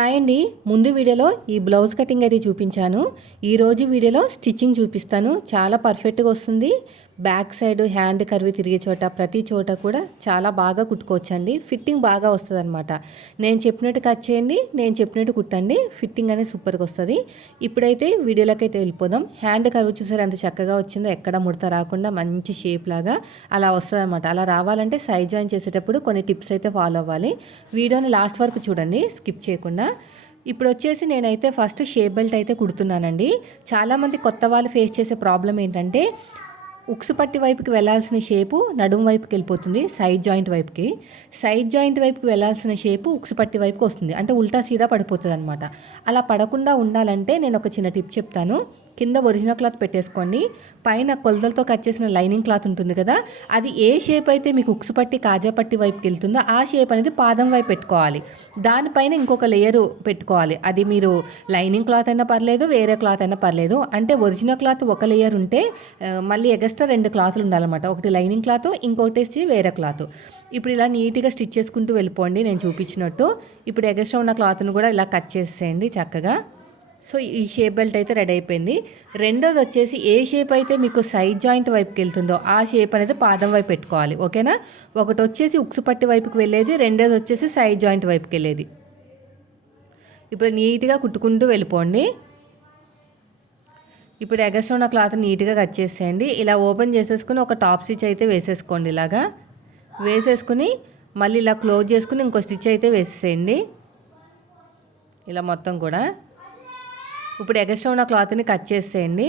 Hi అండి. ముందు వీడియోలో ఈ బ్లౌజ్ కటింగ్ అయితే చూపించాను. ఈరోజు వీడియోలో స్టిచ్చింగ్ చూపిస్తాను. చాలా పర్ఫెక్ట్గా వస్తుంది. బ్యాక్ సైడ్ హ్యాండ్ కర్వి తిరిగే చోట ప్రతి చోట కూడా చాలా బాగా కుట్టుకోవచ్చండి. ఫిట్టింగ్ బాగా వస్తుంది అనమాట నేను చెప్పినట్టు కట్ చేయండి నేను చెప్పినట్టు కుట్టండి ఫిట్టింగ్ అనేది సూపర్గా వస్తుంది. ఇప్పుడైతే వీడియోలోకి అయితే వెళ్ళిపోదాం. హ్యాండ్ కర్వ్ చూసారు ఎంత చక్కగా వచ్చిందో ఎక్కడ ముడత రాకుండా మంచి షేప్ లాగా అలా వస్తుంది అనమాట అలా రావాలంటే సైజ్ జాయిన్ చేసేటప్పుడు కొన్ని టిప్స్ అయితే ఫాలో అవ్వాలి. వీడియోని లాస్ట్ వరకు చూడండి స్కిప్ చేయకుండా. ఇప్పుడు వచ్చేసి నేనైతే ఫస్ట్ షేప్ బెల్ట్ అయితే కుడుతున్నానండి. చాలామంది కొత్త వాళ్ళు ఫేస్ చేసే ప్రాబ్లం ఏంటంటే ఉక్సు పట్టి వైపుకి వెళ్ళాల్సిన షేపు నడుము వైపుకి వెళ్ళిపోతుంది సైడ్ జాయింట్ వైపుకి. సైడ్ జాయింట్ వైపుకి వెళ్ళాల్సిన షేపు ఉక్సు పట్టి వైపుకి వస్తుంది. అంటే ఉల్టా సీదా పడిపోతుంది అనమాట అలా పడకుండా ఉండాలంటే నేను ఒక చిన్న టిప్ చెప్తాను. కింద ఒరిజినల్ క్లాత్ పెట్టేసుకోండి. పైన కొలతలతో కట్ చేసిన లైనింగ్ క్లాత్ ఉంటుంది కదా అది ఏ షేప్ అయితే మీకు ఉక్సు పట్టి కాజా పట్టి వైపుకి వెళ్తుందో ఆ షేప్ అనేది పాదం వైపు పెట్టుకోవాలి. దానిపైన ఇంకొక లేయర్ పెట్టుకోవాలి. అది మీరు లైనింగ్ క్లాత్ అయినా పర్లేదు వేరే క్లాత్ అయినా పర్లేదు. అంటే ఒరిజినల్ క్లాత్ ఒక లేయర్ ఉంటే మళ్ళీ ఎగస్ట్రా రెండు క్లాతులు ఉండాలన్నమాట. ఒకటి లైనింగ్ క్లాత్ ఇంకొకటి వేరే క్లాత్. ఇప్పుడు ఇలా నీట్గా స్టిచ్ చేసుకుంటూ వెళ్ళిపోండి నేను చూపించినట్టు. ఇప్పుడు ఎగస్ట్రా ఉన్న క్లాత్ను కూడా ఇలా కట్ చేసేయండి చక్కగా. సో ఈ షేప్ బెల్ట్ అయితే రెడీ అయిపోయింది. రెండోది వచ్చేసి ఏ షేప్ అయితే మీకు సైడ్ జాయింట్ వైపుకి వెళ్తుందో ఆ షేప్ అనేది పాదం వైపు పెట్టుకోవాలి. ఓకేనా? ఒకటి వచ్చేసి ఉక్సు పట్టి వైపుకి వెళ్ళేది రెండోది వచ్చేసి సైడ్ జాయింట్ వైపుకి వెళ్ళేది. ఇప్పుడు నీట్గా కుట్టుకుంటూ వెళ్ళిపోండి. ఇప్పుడు ఎగస్ట్రా ఉన్న క్లాత్ నీట్గా కట్ చేసేయండి. ఇలా ఓపెన్ చేసేసుకుని ఒక టాప్ స్టిచ్ అయితే వేసేసుకోండి ఇలాగా. వేసేసుకుని మళ్ళీ ఇలా క్లోజ్ చేసుకుని ఇంకో స్టిచ్ అయితే వేసేసేయండి ఇలా మొత్తం కూడా. ఇప్పుడు ఎగస్ట్రా ఉన్న క్లాత్ని కట్ చేసేయండి.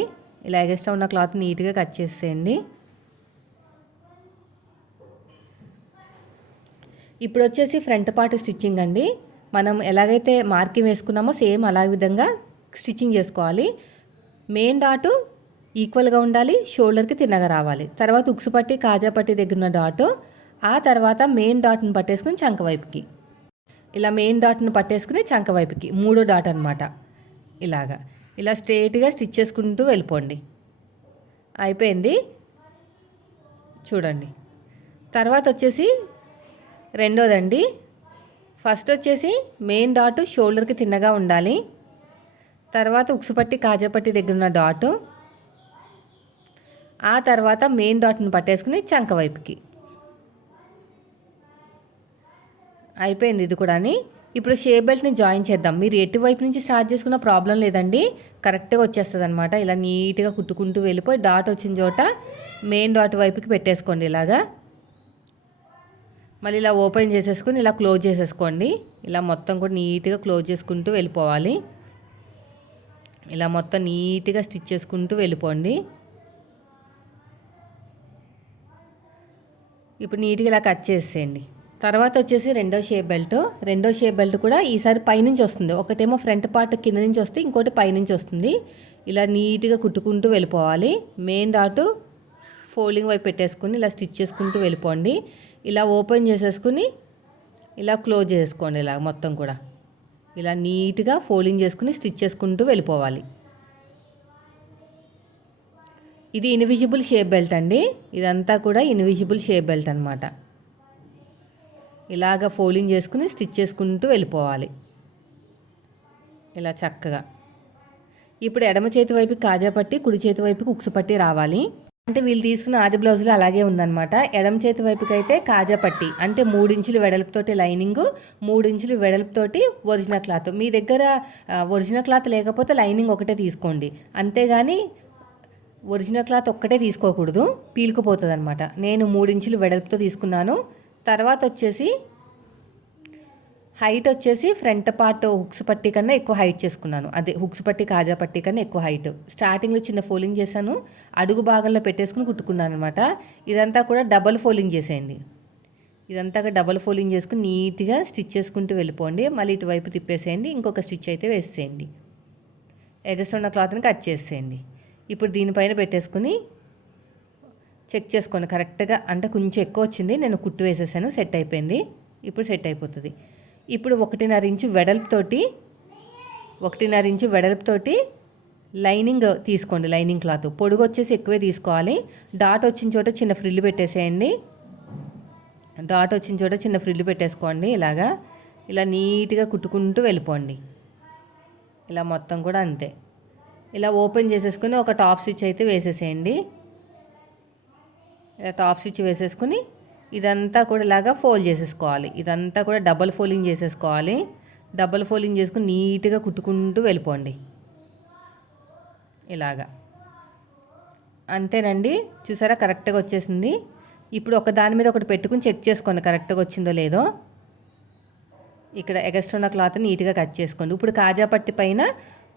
ఇలా ఎగస్ట్రా ఉన్న క్లాత్ నీట్గా కట్ చేసేయండి. ఇప్పుడు వచ్చేసి ఫ్రంట్ పార్ట్ స్టిచ్చింగ్ అండి. మనం ఎలాగైతే మార్కింగ్ వేసుకున్నామో సేమ్ అలా విధంగా స్టిచ్చింగ్ చేసుకోవాలి. మెయిన్ డాటు ఈక్వల్గా ఉండాలి షోల్డర్కి తిన్నగా రావాలి. తర్వాత ఉక్సుపట్టి కాజాపట్టి దగ్గర ఉన్న డాటు ఆ తర్వాత మెయిన్ డాట్ని పట్టేసుకుని చంక వైపుకి. ఇలా మెయిన్ డాట్ని పట్టేసుకుని చంక వైపుకి. మూడో డాట్ అనమాట ఇలాగా. ఇలా స్ట్రేట్గా స్టిచ్ చేసుకుంటూ వెళ్ళిపోండి. అయిపోయింది. చూడండి. తర్వాత వచ్చేసి రెండోదండి. ఫస్ట్ వచ్చేసి మెయిన్ డాట్ షోల్డర్కి తిన్నగా ఉండాలి. తర్వాత ఉక్సుపట్టి కాజాపట్టి దగ్గర ఉన్న డాటు. ఆ తర్వాత మెయిన్ డాట్ని పట్టేసుకుని చంక వైపుకి. అయిపోయింది ఇది కూడా ఇప్పుడు షేప్ బెల్ట్ని జాయిన్ చేద్దాం. మీరు ఎటువైపు నుంచి స్టార్ట్ చేసుకున్న ప్రాబ్లం లేదండి. కరెక్ట్గా వచ్చేస్తుంది అనమాట ఇలా నీట్గా కుట్టుకుంటూ వెళ్ళిపోయి డాట్ వచ్చిన చోట మెయిన్ డాట్ వైపుకి పెట్టేసుకోండి ఇలాగా. మళ్ళీ ఇలా ఓపెన్ చేసేసుకుని ఇలా క్లోజ్ చేసేసుకోండి. ఇలా మొత్తం కూడా నీట్గా క్లోజ్ చేసుకుంటూ వెళ్ళిపోవాలి. ఇలా మొత్తం నీట్గా స్టిచ్ చేసుకుంటూ వెళ్ళిపోండి. ఇప్పుడు నీట్గా ఇలా కట్ చేసేయండి. తర్వాత వచ్చేసి రెండో షేప్ బెల్ట్. రెండో షేప్ బెల్ట్ కూడా ఈసారి పైనుంచి వస్తుంది. ఒకటేమో ఫ్రంట్ పార్ట్ కింద నుంచి వస్తే ఇంకోటి పైనుంచి వస్తుంది. ఇలా నీట్గా కుట్టుకుంటూ వెళ్ళిపోవాలి. మెయిన్ డాటు ఫోల్డింగ్ వైపు పెట్టేసుకుని ఇలా స్టిచ్ చేసుకుంటూ వెళ్ళిపోండి. ఇలా ఓపెన్ చేసేసుకుని ఇలా క్లోజ్ చేసుకోండి ఇలా మొత్తం కూడా. ఇలా నీట్గా ఫోల్డింగ్ చేసుకుని స్టిచ్ చేసుకుంటూ వెళ్ళిపోవాలి. ఇది ఇన్విజిబుల్ షేప్ బెల్ట్ అండి. ఇదంతా కూడా ఇన్విజిబుల్ షేప్ బెల్ట్ అనమాట ఇలాగ ఫోల్డింగ్ చేసుకుని స్టిచ్ చేసుకుంటూ వెళ్ళిపోవాలి. ఇలా చక్కగా. ఇప్పుడు ఎడమ చేతి వైపు కాజా పట్టి కుడి చేతి వైపుకి ఉక్సు పట్టి రావాలి. అంటే వీళ్ళు తీసుకున్న ఆది బ్లౌజులు అలాగే ఉందన్నమాట. ఎడమ చేతి వైపుకి అయితే కాజా పట్టి అంటే మూడించులు వెడల్పుతోటి లైనింగ్ మూడించులు వెడల్పుతోటి ఒరిజినల్ క్లాత్. మీ దగ్గర ఒరిజినల్ క్లాత్ లేకపోతే లైనింగ్ ఒకటే తీసుకోండి. అంతేగాని ఒరిజినల్ క్లాత్ ఒక్కటే తీసుకోకూడదు. పీలుకుపోతుంది అనమాట నేను మూడించులు వెడల్పుతో తీసుకున్నాను. తర్వాత వచ్చేసి హైట్ వచ్చేసి ఫ్రంట్ పార్ట్ హుక్స్ పట్టి కన్నా ఎక్కువ హైట్ చేసుకున్నాను. అదే హుక్స్ పట్టి కాజా పట్టి కన్నా ఎక్కువ హైట్ స్టార్టింగ్లో చిన్న ఫోలింగ్ చేశాను. అడుగు భాగంలో పెట్టేసుకుని కుట్టుకున్నాను అనమాట ఇదంతా కూడా డబల్ ఫోలింగ్ చేసేయండి. ఇదంతా డబల్ ఫోలింగ్ చేసుకుని నీట్గా స్టిచ్ చేసుకుంటూ వెళ్ళిపోండి. మళ్ళీ ఇటువైపు తిప్పేసేయండి. ఇంకొక స్టిచ్ అయితే వేసేయండి. ఎగస్తున్న క్లాత్ని కట్ చేసేయండి. ఇప్పుడు దీనిపైన పెట్టేసుకుని చెక్ చేసుకోండి. కరెక్ట్గా అంటే కొంచెం ఎక్కువ వచ్చింది. నేను కుట్టు వేసేసాను. సెట్ అయిపోయింది. ఇప్పుడు సెట్ అయిపోతుంది. ఇప్పుడు ఒకటిన్నర ఇంచు వెడల్పుతోటి ఒకటిన్నర ఇంచు వెడల్పుతోటి లైనింగ్ తీసుకోండి. Lining cloth. పొడుగు వచ్చేసి ఎక్కువే తీసుకోవాలి. డాట్ వచ్చిన చోట చిన్న ఫ్రిల్లు పెట్టేసేయండి. డాట్ వచ్చిన చోట చిన్న ఫ్రిల్లు పెట్టేసుకోండి. ఇలాగా ఇలా నీట్గా కుట్టుకుంటూ వెళ్ళిపోండి. ఇలా మొత్తం కూడా అంతే. ఇలా ఓపెన్ చేసేసుకుని ఒక టాప్ స్టిచ్ అయితే వేసేసేయండి. ఇలా టాప్ స్టిచ్ వేసేసుకుని ఇదంతా కూడా ఇలాగా ఫోల్డ్ చేసేసుకోవాలి. ఇదంతా కూడా డబల్ ఫోల్డింగ్ చేసేసుకోవాలి. డబల్ ఫోల్డింగ్ చేసుకుని నీట్గా కుట్టుకుంటూ వెళ్ళిపోండి. ఇలాగా. అంతేనండి? చూసారా? కరెక్ట్గా వచ్చేసింది. ఇప్పుడు ఒక దాని మీద ఒకటి పెట్టుకుని చెక్ చేసుకోండి. కరెక్ట్గా వచ్చిందో లేదో. ఇక్కడ ఎగస్ట్ ఉన్న క్లాత్ నీట్గా కట్ చేసుకోండి. ఇప్పుడు కాజా పట్టి పైన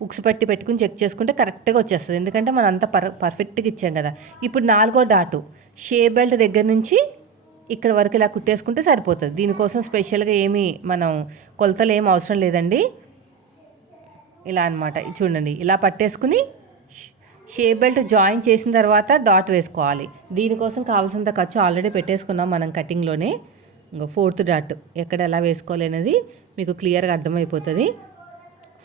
ఉక్స్ పట్టి పెట్టుకుని చెక్ చేసుకుంటే కరెక్ట్గా వచ్చేస్తుంది. ఎందుకంటే మనం అంత పర్ పర్ఫెక్ట్గా ఇచ్చాం కదా. ఇప్పుడు నాలుగో డాటు. షే బెల్ట్ దగ్గర నుంచి ఇక్కడ వరకు ఇలా కుట్టేసుకుంటే సరిపోతుంది. దీనికోసం స్పెషల్గా ఏమి మనం కొలతలు ఏం అవసరం లేదండి. ఇలా అనమాట చూడండి. ఇలా పట్టేసుకుని షే బెల్ట్ జాయిన్ చేసిన తర్వాత డాట్ వేసుకోవాలి. దీనికోసం కావాల్సినంత ఖర్చు ఆల్రెడీ పెట్టేసుకున్నాం మనం కటింగ్లోనే. ఇంకా ఫోర్త్ డాట్ ఎక్కడ ఎలా వేసుకోవాలి అనేది మీకు క్లియర్గా అర్థమైపోతుంది.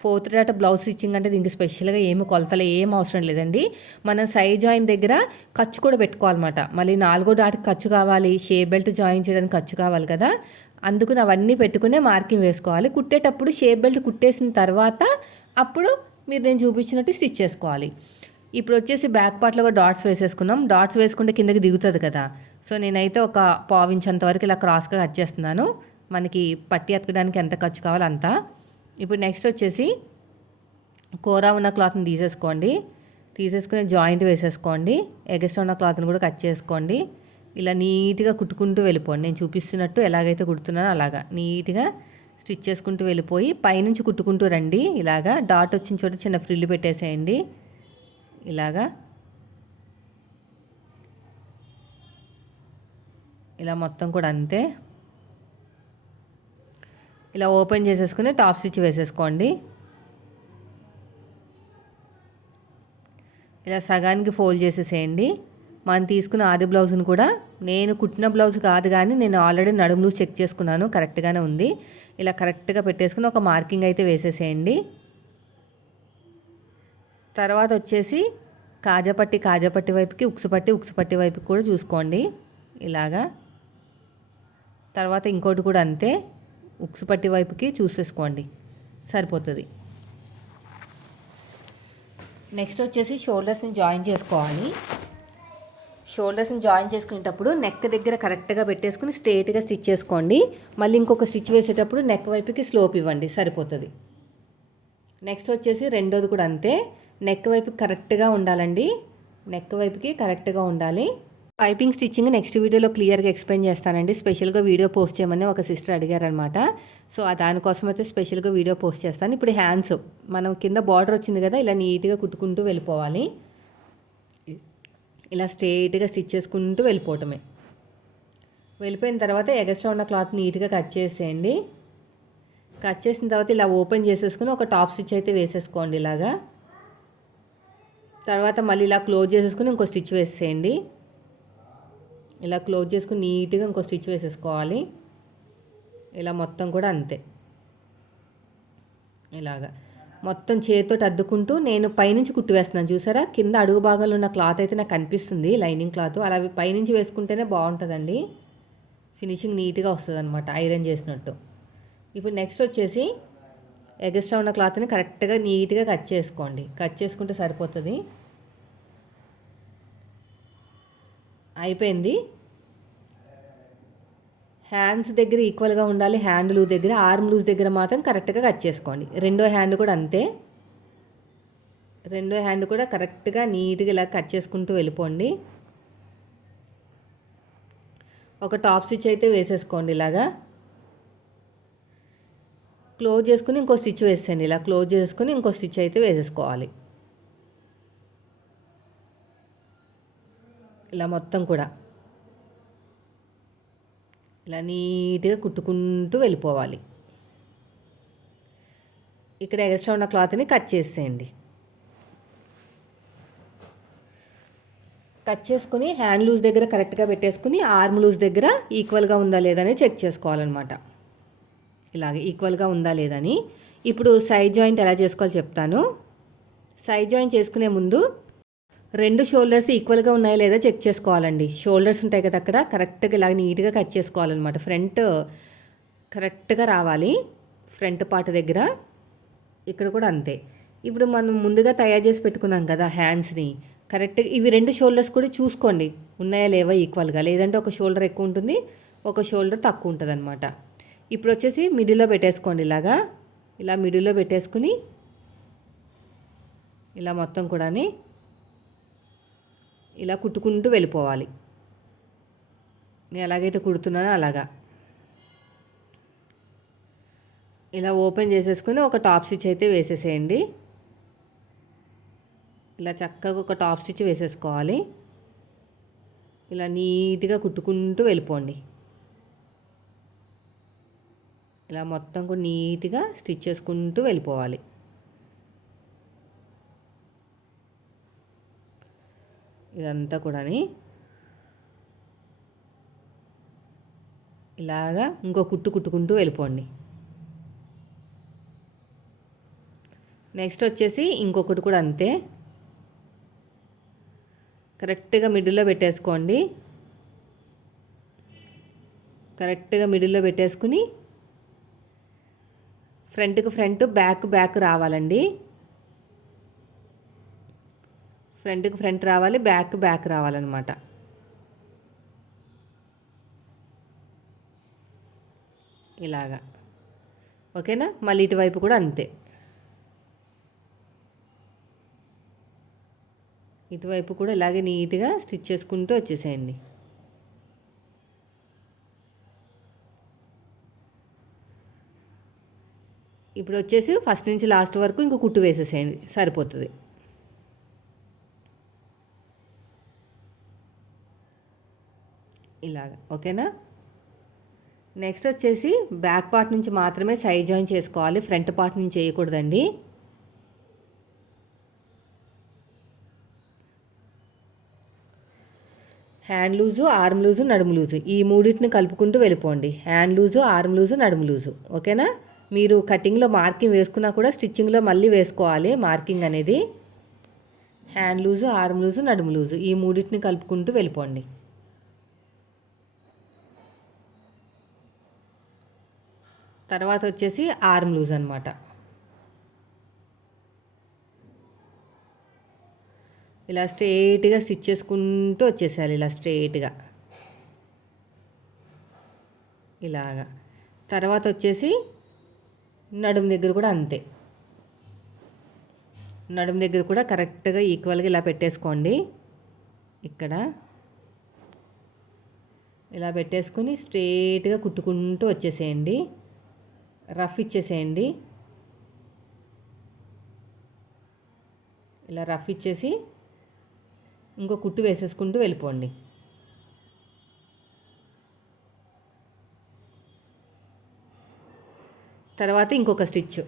ఫోర్త్ డాట్ బ్లౌజ్ స్టిచ్చింగ్ అంటే దీనికి స్పెషల్గా ఏమి కొలతలు ఏం అవసరం లేదండి. మనం సైడ్ జాయిన్ దగ్గర ఖర్చు కూడా పెట్టుకోవాలన్నమాట. మళ్ళీ నాలుగో డాట్కి ఖర్చు కావాలి షే బెల్ట్ జాయిన్ చేయడానికి ఖర్చు కావాలి కదా. అందుకు అవన్నీ పెట్టుకునే మార్కింగ్ వేసుకోవాలి. కుట్టేటప్పుడు షే బెల్ట్ కుట్టేసిన తర్వాత అప్పుడు మీరు నేను చూపించినట్టు స్టిచ్ చేసుకోవాలి. ఇప్పుడు వచ్చేసి బ్యాక్ పార్ట్లో కూడా డాట్స్ వేసేసుకున్నాం. డాట్స్ వేసుకుంటే కిందకి దిగుతుంది కదా. సో నేనైతే ఒక పావించంత వరకు ఇలా క్రాస్గా కట్ చేస్తున్నాను. మనకి పట్టి ఎత్తకడానికి ఎంత ఖర్చు కావాలో అంత. ఇప్పుడు నెక్స్ట్ వచ్చేసి కూర ఉన్న క్లాత్ని తీసేసుకోండి. తీసేసుకుని జాయింట్ వేసేసుకోండి. ఎగస్ట్రా ఉన్న క్లాత్ని కూడా కట్ చేసుకోండి. ఇలా నీట్గా కుట్టుకుంటూ వెళ్ళిపోండి. నేను చూపిస్తున్నట్టు ఎలాగైతే కుడుతున్నానో అలాగా. నీట్గా స్టిచ్ చేసుకుంటూ వెళ్ళిపోయి పైనుంచి కుట్టుకుంటూ రండి. ఇలాగా డాట్ వచ్చిన చోట చిన్న ఫ్రిల్లు పెట్టేసేయండి. ఇలాగా. ఇలా మొత్తం కూడా అంతే. ఇలా ఓపెన్ చేసేసుకుని టాప్ స్టిచ్ వేసేసుకోండి. ఇలా సగానికి ఫోల్డ్ చేసేసేయండి. మనం తీసుకున్న ఆది బ్లౌజ్ని కూడా నేను కుట్టిన బ్లౌజ్ కాదు కానీ నేను ఆల్రెడీ నడుములు చెక్ చేసుకున్నాను కరెక్ట్గానే ఉంది. ఇలా కరెక్ట్గా పెట్టేసుకుని ఒక మార్కింగ్ అయితే వేసేసేయండి. తర్వాత వచ్చేసి కాజపట్టి కాజపట్టి వైపుకి ఉక్సుపట్టి ఉక్సుపట్టి వైపుకి కూడా చూసుకోండి. ఇలాగా. తర్వాత ఇంకోటి కూడా అంతే. ఉక్సుపట్టి వైపుకి చూసేసుకోండి. సరిపోతుంది. నెక్స్ట్ వచ్చేసి షోల్డర్స్ని జాయిన్ చేసుకోవాలి. షోల్డర్స్ని జాయిన్ చేసుకునేటప్పుడు నెక్ దగ్గర కరెక్ట్గా పెట్టేసుకుని స్ట్రేట్గా స్టిచ్ చేసుకోండి. మళ్ళీ ఇంకొక స్టిచ్ వేసేటప్పుడు నెక్ వైపుకి స్లోప్ ఇవ్వండి. సరిపోతుంది. నెక్స్ట్ వచ్చేసి రెండోది కూడా అంతే. నెక్ వైపు కరెక్ట్గా ఉండాలండి. నెక్ వైపుకి కరెక్ట్గా ఉండాలి. పైపింగ్ స్టిచ్చింగ్ నెక్స్ట్ వీడియోలో క్లియర్గా ఎక్స్ప్లెయిన్ చేస్తానండి. స్పెషల్గా వీడియో పోస్ట్ చేయమని ఒక సిస్టర్ అడిగారనమాట. సో దానికోసం అయితే స్పెషల్గా వీడియో పోస్ట్ చేస్తాను. ఇప్పుడు హ్యాండ్స్ మనం కింద బార్డర్ వచ్చింది కదా ఇలా నీట్గా కుట్టుకుంటూ వెళ్ళిపోవాలి. ఇలా స్ట్రేట్గా స్టిచ్ చేసుకుంటూ వెళ్ళిపోవటమే. వెళ్ళిపోయిన తర్వాత ఎగస్ట్రా ఉన్న క్లాత్ నీట్గా కట్ చేసేయండి. కట్ చేసిన తర్వాత ఇలా ఓపెన్ చేసేసుకుని ఒక టాప్ స్టిచ్ అయితే వేసేసుకోండి ఇలాగా. తర్వాత మళ్ళీ ఇలా క్లోజ్ చేసేసుకుని ఇంకో స్టిచ్ వేసేయండి. ఇలా క్లోజ్ చేసుకుని నీట్గా ఇంకో స్టిచ్ వేసేసుకోవాలి. ఇలా మొత్తం కూడా అంతే. ఇలాగా. మొత్తం చేతితో అద్దుకుంటూ నేను పైనుంచి కుట్టు వేస్తున్నాను. చూసారా? కింద అడుగు భాగంలో ఉన్న క్లాత్ అయితే నాకు కనిపిస్తుంది లైనింగ్ క్లాత్. అలా పైనుంచి వేసుకుంటేనే బాగుంటుందండి. ఫినిషింగ్ నీట్గా వస్తుంది అనమాట ఐరన్ చేసినట్టు. ఇప్పుడు నెక్స్ట్ వచ్చేసి ఎగస్ట్రా ఉన్న క్లాత్ని కరెక్ట్గా నీట్గా కట్ చేసుకోండి. కట్ చేసుకుంటే సరిపోతుంది. అయిపోయింది. హ్యాండ్స్ దగ్గర ఈక్వల్గా ఉండాలి. హ్యాండ్ లూజ్ దగ్గర ఆర్మ్ లూజ్ దగ్గర మాత్రం కరెక్ట్గా కట్ చేసుకోండి. రెండో హ్యాండ్ కూడా అంతే. రెండో హ్యాండ్ కూడా కరెక్ట్గా నీట్గా ఇలా కట్ చేసుకుంటూ వెళ్ళిపోండి. ఒక టాప్ స్టిచ్ అయితే వేసేసుకోండి ఇలాగా. క్లోజ్ చేసుకుని ఇంకో స్టిచ్ వేసేయండి. ఇలా క్లోజ్ చేసుకుని ఇంకో స్టిచ్ అయితే వేసేసుకోవాలి. ఇలా మొత్తం కూడా. ఇలా నీట్గా కుట్టుకుంటూ వెళ్ళిపోవాలి. ఇక్కడ ఎక్స్ట్రా ఉన్న క్లాత్ని కట్ చేసేయండి. కట్ చేసుకుని హ్యాండ్ లూజ్ దగ్గర కరెక్ట్గా పెట్టేసుకుని ఆర్మ్ లూజ్ దగ్గర ఈక్వల్గా ఉందా లేదా అని చెక్ చేసుకోవాలన్నమాట. ఇలాగే ఈక్వల్గా ఉందా లేదని ఇప్పుడు సైడ్ జాయింట్ ఎలా చేసుకోవాలో చెప్తాను. సైడ్ జాయింట్ చేసుకునే ముందు రెండు షోల్డర్స్ ఈక్వల్గా ఉన్నాయా లేదా చెక్ చేసుకోవాలండి. షోల్డర్స్ ఉంటాయి కదా అక్కడ కరెక్ట్గా ఇలా నీట్గా కట్ చేసుకోవాలన్నమాట. ఫ్రంట్ కరెక్ట్గా రావాలి. ఫ్రంట్ పార్ట్ దగ్గర ఇక్కడ కూడా అంతే. ఇప్పుడు మనం ముందుగా తయారు చేసి పెట్టుకున్నాం కదా హ్యాండ్స్ని కరెక్ట్గా ఇవి రెండు షోల్డర్స్ కూడా చూసుకోండి. ఉన్నాయా లేవా ఈక్వల్గా? లేదంటే ఒక షోల్డర్ ఎక్కువ ఉంటుంది ఒక షోల్డర్ తక్కువ ఉంటుంది అనమాట ఇప్పుడు వచ్చేసి మిడిల్లో పెట్టేసుకోండి ఇలాగా. ఇలా మిడిల్లో పెట్టేసుకుని ఇలా మొత్తం కూడాని ఇలా కుట్టుకుంటూ వెళ్ళిపోవాలి. నేను ఎలాగైతే కుడుతున్నానో అలాగా. ఇలా ఓపెన్ చేసేసుకుని ఒక టాప్ స్టిచ్ అయితే వేసేసేయండి. ఇలా చక్కగా ఒక టాప్ స్టిచ్ వేసేసుకోవాలి. ఇలా నీట్గా కుట్టుకుంటూ వెళ్ళిపోండి. ఇలా మొత్తం కూడా నీట్గా స్టిచ్ చేసుకుంటూ వెళ్ళిపోవాలి. ఇదంతా కూడాని ఇలాగా ఇంకో కుట్టు కుట్టుకుంటూ వెళ్ళిపోండి. నెక్స్ట్ వచ్చేసి ఇంకొకటి కూడా అంతే. కరెక్ట్గా మిడిల్లో పెట్టేసుకోండి. కరెక్ట్గా మిడిల్లో పెట్టేసుకుని ఫ్రంట్కి ఫ్రంట్ బ్యాక్ బ్యాక్ రావాలండి. ఫ్రంట్కి ఫ్రంట్ రావాలి బ్యాక్ బ్యాక్ రావాలన్నమాట. ఇలాగా. ఓకేనా? మళ్ళీ ఇటువైపు కూడా అంతే. ఇటువైపు కూడా ఇలాగే నీట్గా స్టిచ్ చేసుకుంటూ వచ్చేసేయండి. ఇప్పుడు వచ్చేసి ఫస్ట్ నుంచి లాస్ట్ వరకు ఇంకో కుట్టు వేసేసేయండి. సరిపోతుంది. ఇలాగ ఓకేనా? నెక్స్ట్ వచ్చేసి బ్యాక్ పార్ట్ నుంచి మాత్రమే సైడ్ జాయిన్ చేసుకోవాలి ఫ్రంట్ పార్ట్ నుంచి చేయకూడదండి. హ్యాండ్ లూజు ఆర్మ్ లూజు నడుము లూజు ఈ మూడింటిని కలుపుకుంటూ వెళ్ళిపోండి. హ్యాండ్ లూజు ఆర్మ్ లూజు నడుము లూజు ఓకేనా? మీరు కటింగ్లో మార్కింగ్ వేసుకున్నా కూడా స్టిచ్చింగ్లో మళ్ళీ వేసుకోవాలి మార్కింగ్ అనేది. హ్యాండ్ లూజు ఆర్మ్ లూజు నడుము లూజు ఈ మూడింటిని కలుపుకుంటూ వెళ్ళిపోండి. తర్వాత వచ్చేసి ఆర్మ్ లూజ్ అనమాట ఇలా స్ట్రేట్గా స్టిచ్ చేసుకుంటూ వచ్చేసేయాలి ఇలా స్ట్రేట్గా. ఇలాగా. తర్వాత వచ్చేసి నడుము దగ్గర కూడా అంతే. నడుము దగ్గర కూడా కరెక్ట్గా ఈక్వల్గా ఇలా పెట్టేసుకోండి. ఇక్కడ. ఇలా పెట్టేసుకుని స్ట్రేట్గా కుట్టుకుంటూ వచ్చేసేయండి. రఫ్ ఇచ్చేసేయండి. ఇలా రఫ్ ఇచ్చేసి ఇంకో కుట్టు వేసేసుకుంటూ వెళ్ళిపోండి. తర్వాత ఇంకొక స్టిచ్.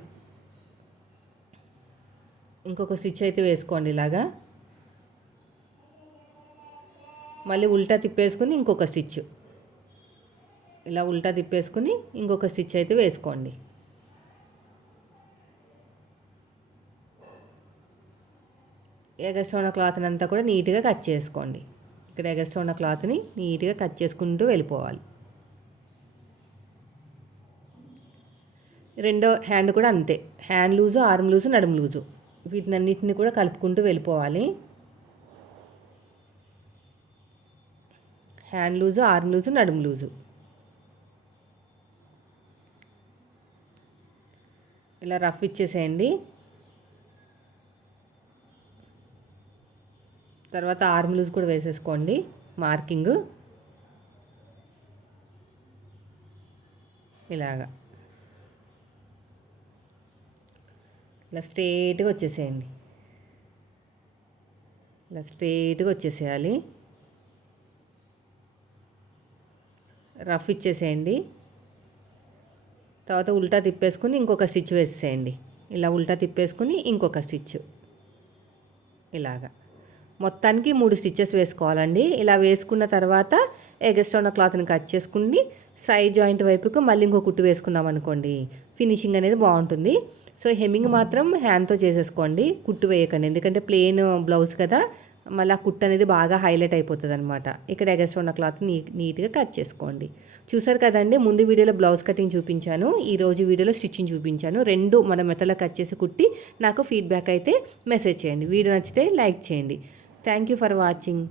ఇంకొక స్టిచ్ అయితే వేసుకోండి ఇలాగా. మళ్ళీ ఉల్టా తిప్పేసుకుని ఇంకొక స్టిచ్. ఇలా ఉల్టా తిప్పేసుకుని ఇంకొక స్టిచ్ అయితే వేసుకోండి. ఎగస్ట్రా క్లాత్ని అంతా కూడా నీట్గా కట్ చేసుకోండి. ఇక్కడ ఎగస్ట్రా ఉన్న క్లాత్ని నీట్గా కట్ చేసుకుంటూ వెళ్ళిపోవాలి. రెండో హ్యాండ్ కూడా అంతే. హ్యాండ్ లూజు ఆర్మ్ లూజు నడుము లూజు. వీటిని అన్నిటిని కూడా కలుపుకుంటూ వెళ్ళిపోవాలి. హ్యాండ్ లూజు ఆర్మ్ లూజు నడుము లూజు. ఇలా రఫ్ ఇచ్చేసేయండి. తర్వాత ఆర్మ్ లూజ్ కూడా వేసేసుకోండి మార్కింగ్. ఇలాగా. ఇలా స్ట్రేట్గా వచ్చేసేయండి. ఇలా స్ట్రేట్గా వచ్చేసేయాలి. రఫ్ ఇచ్చేసేయండి. తర్వాత ఉల్టా తిప్పేసుకుని ఇంకొక స్టిచ్ వేసేయండి. ఇలా ఉల్టా తిప్పేసుకుని ఇంకొక స్టిచ్. ఇలాగా. మొత్తానికి మూడు స్టిచ్చెస్ వేసుకోవాలండి. ఇలా వేసుకున్న తర్వాత ఎగస్ట్రా ఉన్న క్లాత్ని కట్ చేసుకుని సైడ్ జాయింట్ వైపుకు మళ్ళీ ఇంకో కుట్టు వేసుకున్నాం అనుకోండి ఫినిషింగ్ అనేది బాగుంటుంది. సో హెమ్మింగ్ మాత్రం హ్యాండ్తో చేసేసుకోండి కుట్టు వేయకండి. ఎందుకంటే ప్లెయిన్ బ్లౌజ్ కదా మళ్ళీ ఆ కుట్టు అనేది బాగా హైలైట్ అయిపోతుంది అనమాట ఇక్కడ ఎగస్ట్రా ఉన్న క్లాత్ నీ నీట్గా కట్ చేసుకోండి. చూసారు కదండి ముందు వీడియోలో బ్లౌజ్ కటింగ్ చూపించాను ఈ రోజు వీడియోలో స్టిచ్చింగ్ చూపించాను. రెండు మన మెత్తలో కట్ చేసి కుట్టి నాకు ఫీడ్బ్యాక్ అయితే మెసేజ్ చేయండి. వీడియో నచ్చితే లైక్ చేయండి. Thank you for watching